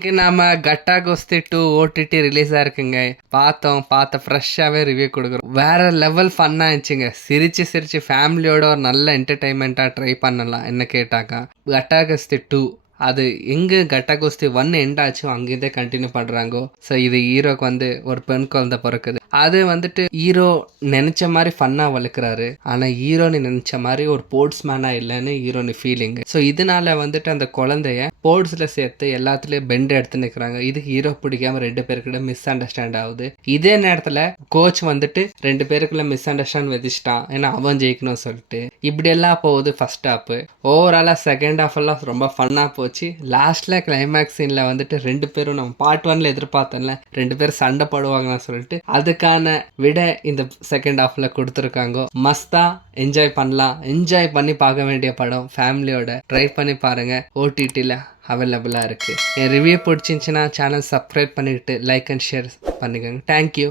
இங்க நாம கட்டா கோஸ்தி 2 OTT release ஆயிருக்குங்க. பார்த்த ஃப்ரெஷ்ஷாவே ரிவ்யூ குடுக்குறோம். வேற லெவல் ஃபன்னா இருந்துச்சுங்க. சிரிச்சு சிரிச்சு ஃபேமிலியோட ஒரு நல்ல என்டர்டெயின்மெண்ட்டா ட்ரை பண்ணலாம் என்ன கேட்டாக்கா. கட்டா கோஸ்தி 2 அது எங்க கட்டா கோஸ்தி 1 எண்ட் ஆச்சோ அங்கேருந்தே கண்டினியூ பண்றாங்கோ. ஸோ இது ஹீரோக்கு வந்து ஒரு பெண் குழந்தை பிறக்குது. அது வந்துட்டு ஹீரோ நினைச்ச மாதிரி ஃபன்னா வளர்க்குறாரு. ஆனா ஹீரோனி நினைச்ச மாதிரி ஒரு ஸ்போர்ட்ஸ் மேனா இல்லைன்னு ஹீரோனி ஃபீலிங். ஸோ இதனால வந்துட்டு அந்த குழந்தைய ஸ்போர்ட்ஸ்ல சேர்த்து எல்லாத்துலயும் பெண்ட் எடுத்து நிற்கிறாங்க. இதுக்கு ஹீரோ பிடிக்காம 2 பேருக்கிட்ட மிஸ் அண்டர்ஸ்டாண்ட் ஆகுது. இதே நேரத்துல கோச் வந்துட்டு 2 பேருக்குள்ள மிஸ் அண்டர்ஸ்டாண்ட் விதிச்சிட்டான். ஏன்னா அவன் ஜெயிக்கணும்னு சொல்லிட்டு இப்படி எல்லாம் போகுது ஃபர்ஸ்ட் ஹாப். ஓவராலா செகண்ட் ஹாஃப் எல்லாம் ரொம்ப ஃபன்னா போச்சு. லாஸ்ட்ல கிளைமேக்ஸ் சீன்ல வந்துட்டு 2 பேரும் நம்ம பார்ட் 1ல எதிர்பார்த்தோம்ல 2 பேரும் சண்டை போடுவாங்கன்னு சொல்லிட்டு அதுக்கான விட இந்த செகண்ட் ஹாஃப்ல கொடுத்துருக்காங்க. மஸ்தா என்ஜாய் பண்ணலாம். என்ஜாய் பண்ணி பார்க்க வேண்டிய படம். ஃபேமிலியோட ட்ரை பண்ணி பாருங்க. ஓடிடியில் அவைலபிளாக இருக்குது. என் ரிவ்யூ பிடிச்சிருந்துச்சின்னா சேனல் சப்ஸ்கிரைப் பண்ணிவிட்டு லைக் அண்ட் ஷேர் பண்ணிக்கோங்க. தேங்க்யூ.